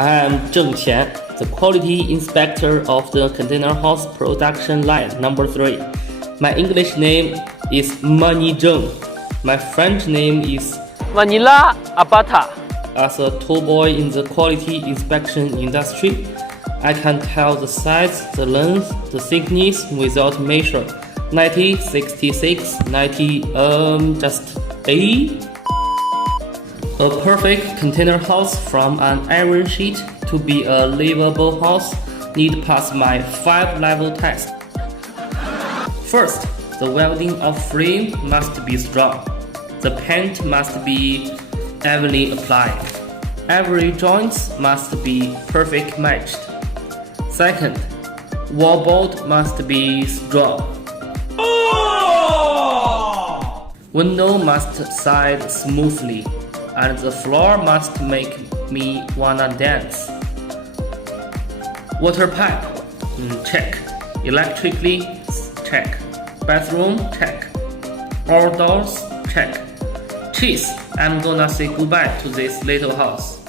I'm Zheng Qian, the quality inspector of the container house production line number 3. My English name is Mani Zheng. My French name is Vanilla Abata. As a tall boy in the quality inspection industry, I can tell the size, the length, the thickness without measure. 90, 66, 90, just 80. A perfect container house from an iron sheet to be a livable house need pass my 5-level test. First, the welding of frame must be strong. The paint must be evenly applied. Every joint must be perfect matched. Second, wall board must be strong. Window must side smoothly, and the floor must make me wanna dance. Water pipe, check. Electrically, check. Bathroom, check. All doors, check. Cheese, I'm gonna say goodbye to this little house.